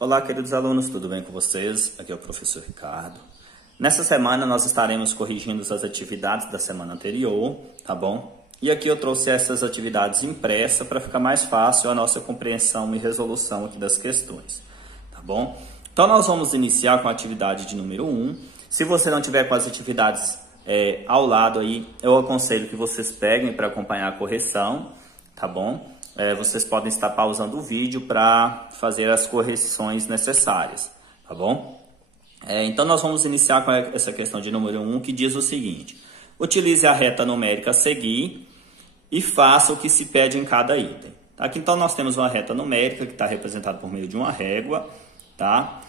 Olá, queridos alunos, tudo bem com vocês? Aqui é o professor Ricardo. Nessa semana nós estaremos corrigindo as atividades da semana anterior, tá bom? E aqui eu trouxe essas atividades impressas para ficar mais fácil a nossa compreensão e resolução aqui das questões, tá bom? Então nós vamos iniciar com a atividade de número 1. Se você não tiver com as atividades ao lado aí, eu aconselho que vocês peguem para acompanhar a correção, tá bom? Vocês podem estar pausando o vídeo para fazer as correções necessárias, tá bom? Então nós vamos iniciar com essa questão de número 1, que diz o seguinte: utilize a reta numérica a seguir e faça o que se pede em cada item. Aqui então nós temos uma reta numérica que está representada por meio de uma régua, tá?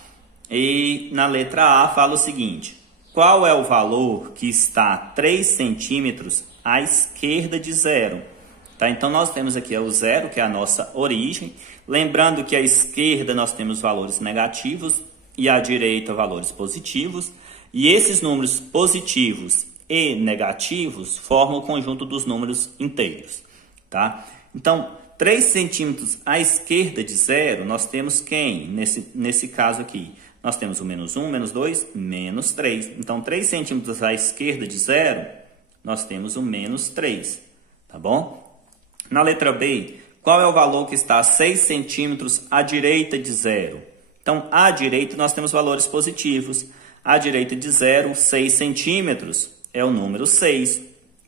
E na letra A fala o seguinte: qual é o valor que está 3 centímetros à esquerda de zero? Tá? Então nós temos aqui o zero, que é a nossa origem. Lembrando que à esquerda nós temos valores negativos e à direita valores positivos. E esses números positivos e negativos formam o conjunto dos números inteiros. Tá? Então, 3 centímetros à esquerda de zero, nós temos quem? Nesse caso aqui, nós temos o menos 1, menos 2, menos 3. Então, 3 centímetros à esquerda de zero, nós temos o menos 3. Tá bom? Na letra B, qual é o valor que está a 6 centímetros à direita de zero? Então, à direita nós temos valores positivos. À direita de zero, 6 centímetros é o número 6.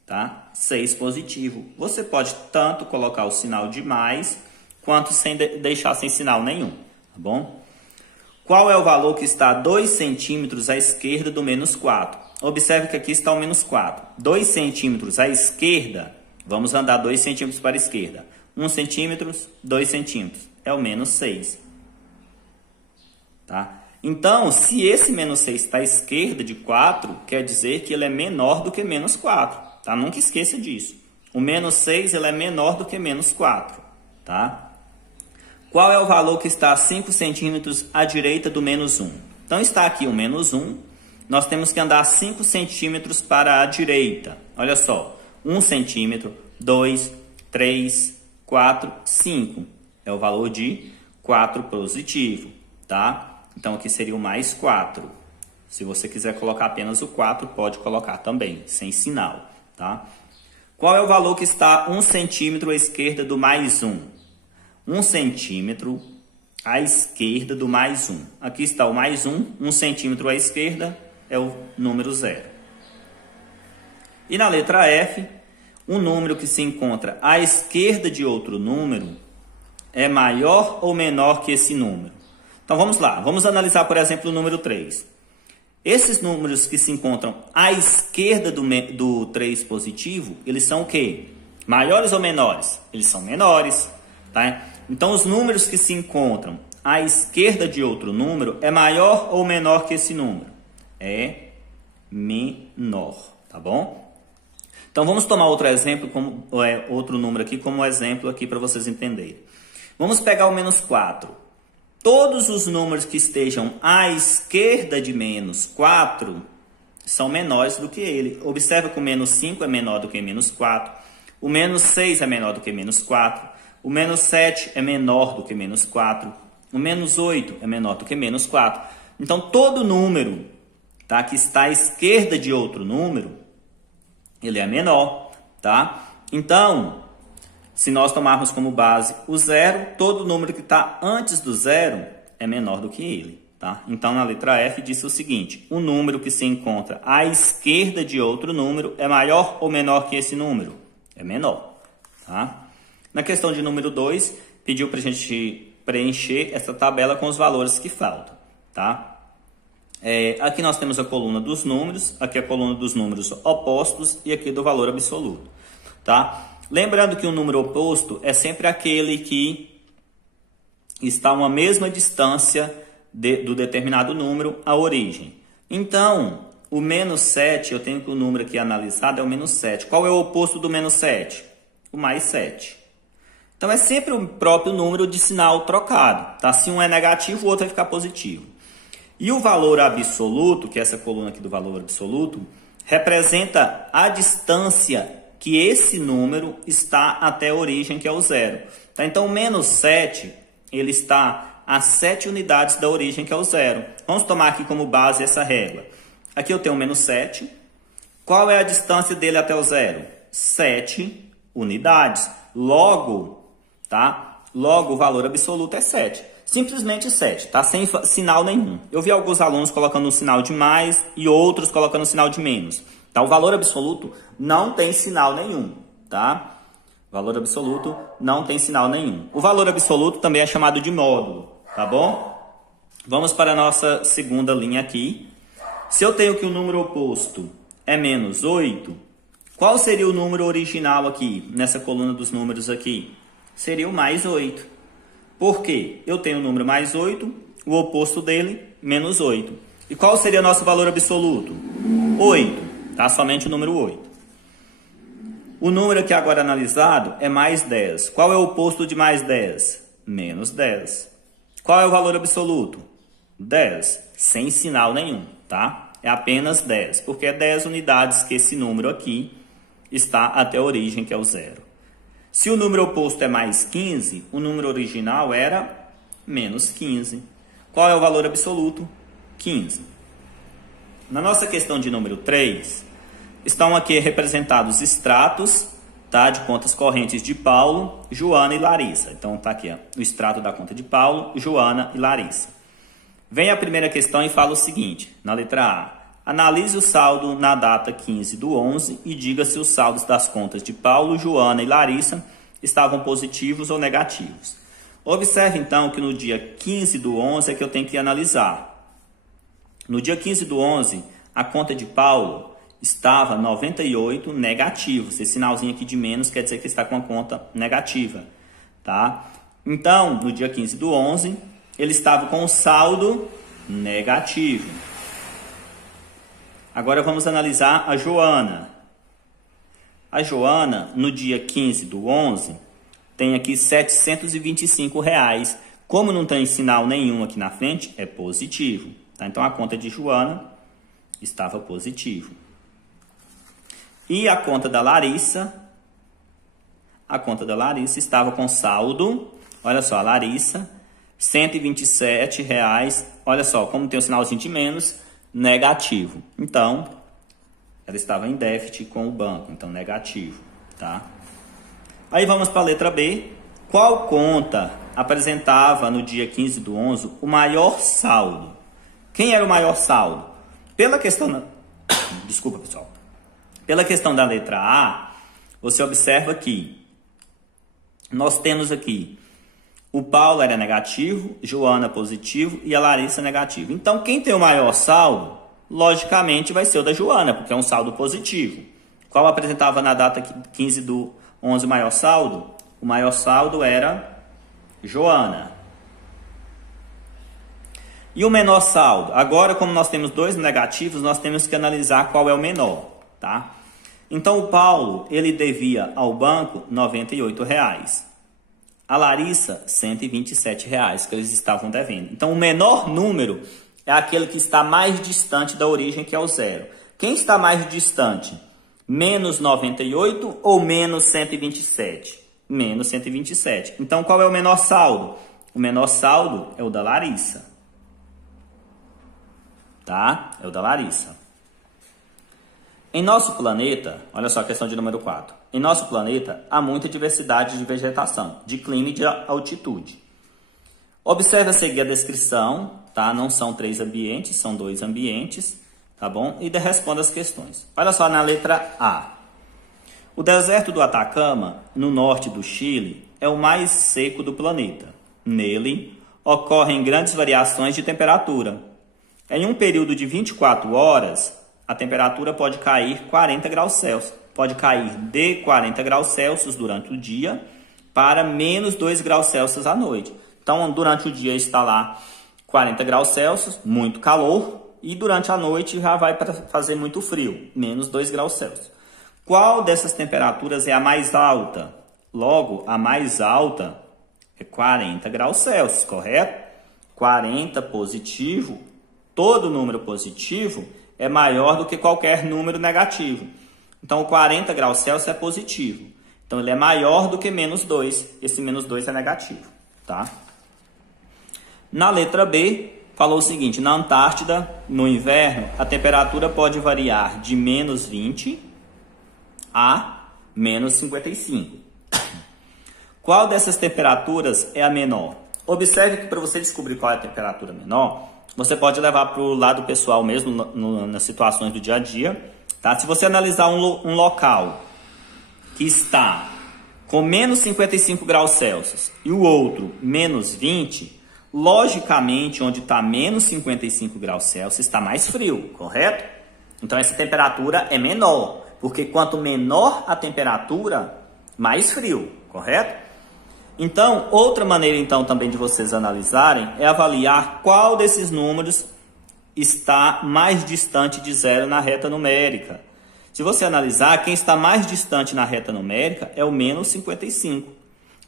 Tá? 6 positivo. Você pode tanto colocar o sinal de mais, quanto sem deixar sem sinal nenhum. Tá bom? Qual é o valor que está a 2 centímetros à esquerda do menos 4? Observe que aqui está o menos 4. 2 centímetros à esquerda, vamos andar 2 centímetros para a esquerda. 1 centímetro, 2 centímetros. É o menos 6. Tá? Então, se esse menos 6 está à esquerda de 4, quer dizer que ele é menor do que menos 4. Tá? Nunca esqueça disso. O menos 6 ele é menor do que menos 4. Tá? Qual é o valor que está a 5 centímetros à direita do menos 1? Então, está aqui o menos 1. Nós temos que andar 5 centímetros para a direita. Olha só. 1 centímetro, 2, 3, 4, 5. É o valor de 4 positivo, tá? Então, aqui seria o mais 4. Se você quiser colocar apenas o 4, pode colocar também, sem sinal, tá? Qual é o valor que está 1 centímetro à esquerda do mais 1? 1 centímetro à esquerda do mais 1. Aqui está o mais 1. 1 centímetro à esquerda é o número 0. E na letra F, um número que se encontra à esquerda de outro número é maior ou menor que esse número? Então vamos lá, vamos analisar, por exemplo, o número 3. Esses números que se encontram à esquerda do 3 positivo, eles são o quê? Maiores ou menores? Eles são menores. Tá? Então os números que se encontram à esquerda de outro número é maior ou menor que esse número? É menor, tá bom? Então, vamos tomar outro exemplo, outro número aqui, como exemplo aqui para vocês entenderem. Vamos pegar o menos 4. Todos os números que estejam à esquerda de menos 4 são menores do que ele. Observe que o menos 5 é menor do que menos 4. O menos 6 é menor do que menos 4. O menos 7 é menor do que menos 4. O menos 8 é menor do que menos 4. Então, todo número, tá, que está à esquerda de outro número, ele é menor, tá? Então, se nós tomarmos como base o zero, todo número que está antes do zero é menor do que ele, tá? Então, na letra F diz o seguinte: o número que se encontra à esquerda de outro número é maior ou menor que esse número? É menor, tá? Na questão de número 2, pediu para a gente preencher essa tabela com os valores que faltam, tá? Aqui nós temos a coluna dos números, aqui a coluna dos números opostos e aqui do valor absoluto, tá? Lembrando que o número oposto é sempre aquele que está a uma mesma distância do determinado número à origem. Então, o menos 7, eu tenho que o número aqui analisado é o menos 7. Qual é o oposto do menos 7? O mais 7. Então, é sempre o próprio número de sinal trocado, tá? Se um é negativo, o outro vai ficar positivo. E o valor absoluto, que é essa coluna aqui do valor absoluto, representa a distância que esse número está até a origem, que é o zero. Tá? Então, o menos 7, ele está está a 7 unidades da origem, que é o zero. Vamos tomar aqui como base essa régua. Aqui eu tenho menos 7. Qual é a distância dele até o zero? 7 unidades. Logo, tá? Logo, o valor absoluto é 7. Simplesmente 7, tá? Sem sinal nenhum. Eu vi alguns alunos colocando um sinal de mais e outros colocando um sinal de menos. Tá? O valor absoluto não tem sinal nenhum, tá? O valor absoluto não tem sinal nenhum. O valor absoluto também é chamado de módulo, tá bom? Vamos para a nossa segunda linha aqui. Se eu tenho que o número oposto é menos 8, qual seria o número original aqui, nessa coluna dos números aqui? Seria o mais 8. Por quê? Eu tenho o número mais 8, o oposto dele, menos 8. E qual seria o nosso valor absoluto? 8, tá? Somente o número 8. O número aqui agora analisado é mais 10. Qual é o oposto de mais 10? Menos 10. Qual é o valor absoluto? 10, sem sinal nenhum, tá? É apenas 10, porque é 10 unidades que esse número aqui está até a origem, que é o zero. Se o número oposto é mais 15, o número original era menos 15. Qual é o valor absoluto? 15. Na nossa questão de número 3, estão aqui representados extratos, tá, de contas correntes de Paulo, Joana e Larissa. Então, tá aqui ó, o extrato da conta de Paulo, Joana e Larissa. Vem a primeira questão e fala o seguinte, na letra A. Analise o saldo na data 15/11 e diga se os saldos das contas de Paulo, Joana e Larissa estavam positivos ou negativos. Observe, então, que no dia 15/11 é que eu tenho que analisar. No dia 15/11, a conta de Paulo estava 98 negativos. Esse sinalzinho aqui de menos quer dizer que está com a conta negativa, tá? Então, no dia 15/11, ele estava com o saldo negativo. Agora vamos analisar a Joana. A Joana, no dia 15/11, tem aqui R$ 725. Como não tem sinal nenhum aqui na frente, é positivo. Tá? Então, a conta de Joana estava positivo. E a conta da Larissa? A conta da Larissa estava com saldo, olha só, a Larissa, R$ 127. Olha só, como tem um sinalzinho de menos, negativo. Então, ela estava em déficit com o banco, então negativo, tá? Aí vamos para a letra B. Qual conta apresentava no dia 15/11 o maior saldo? Quem era o maior saldo? Pela questão da... Desculpa, pessoal. Pela questão da letra A, você observa que nós temos aqui o Paulo era negativo, Joana positivo e a Larissa negativo. Então, quem tem o maior saldo, logicamente, vai ser o da Joana, porque é um saldo positivo. Qual apresentava na data 15/11 o maior saldo? O maior saldo era Joana. E o menor saldo? Agora, como nós temos dois negativos, nós temos que analisar qual é o menor, tá? Então, o Paulo, ele devia ao banco R$ 98. A Larissa, R$ 127, que eles estavam devendo. Então, o menor número é aquele que está mais distante da origem, que é o zero. Quem está mais distante? Menos 98 ou menos 127? Menos 127. Então, qual é o menor saldo? O menor saldo é o da Larissa. Tá? É o da Larissa. Em nosso planeta, olha só a questão de número 4. Em nosso planeta, há muita diversidade de vegetação, de clima e de altitude. Observe a seguir a descrição, tá? Não são 3 ambientes, são 2 ambientes, tá bom? E responda as questões. Olha só na letra A. O deserto do Atacama, no norte do Chile, é o mais seco do planeta. Nele, ocorrem grandes variações de temperatura. Em um período de 24 horas, a temperatura pode cair 40 graus Celsius. Pode cair de 40 graus Celsius durante o dia para menos 2 graus Celsius à noite. Então, durante o dia está lá 40 graus Celsius, muito calor, e durante a noite já vai para fazer muito frio, menos 2 graus Celsius. Qual dessas temperaturas é a mais alta? Logo, a mais alta é 40 graus Celsius, correto? 40 positivo, todo número positivo é maior do que qualquer número negativo. Então, 40 graus Celsius é positivo. Então, ele é maior do que menos 2. Esse menos 2 é negativo, tá? Na letra B, falou o seguinte: na Antártida, no inverno, a temperatura pode variar de menos 20 a menos 55. Qual dessas temperaturas é a menor? Observe que para você descobrir qual é a temperatura menor, você pode levar para o lado pessoal mesmo, nas situações do dia a dia. Tá? Se você analisar um local que está com menos 55 graus Celsius e o outro menos 20, logicamente, onde está menos 55 graus Celsius está mais frio, correto? Então essa temperatura é menor, porque quanto menor a temperatura, mais frio, correto? Então, outra maneira então também de vocês analisarem é avaliar qual desses números está mais distante de zero na reta numérica. Se você analisar, quem está mais distante na reta numérica é o menos 55.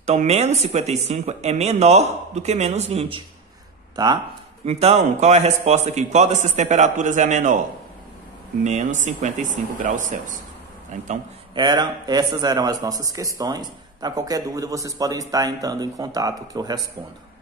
Então, menos 55 é menor do que menos 20. Tá? Então, qual é a resposta aqui? Qual dessas temperaturas é a menor? Menos 55 graus Celsius. Então, essas eram as nossas questões. Tá? Qualquer dúvida, vocês podem estar entrando em contato que eu respondo.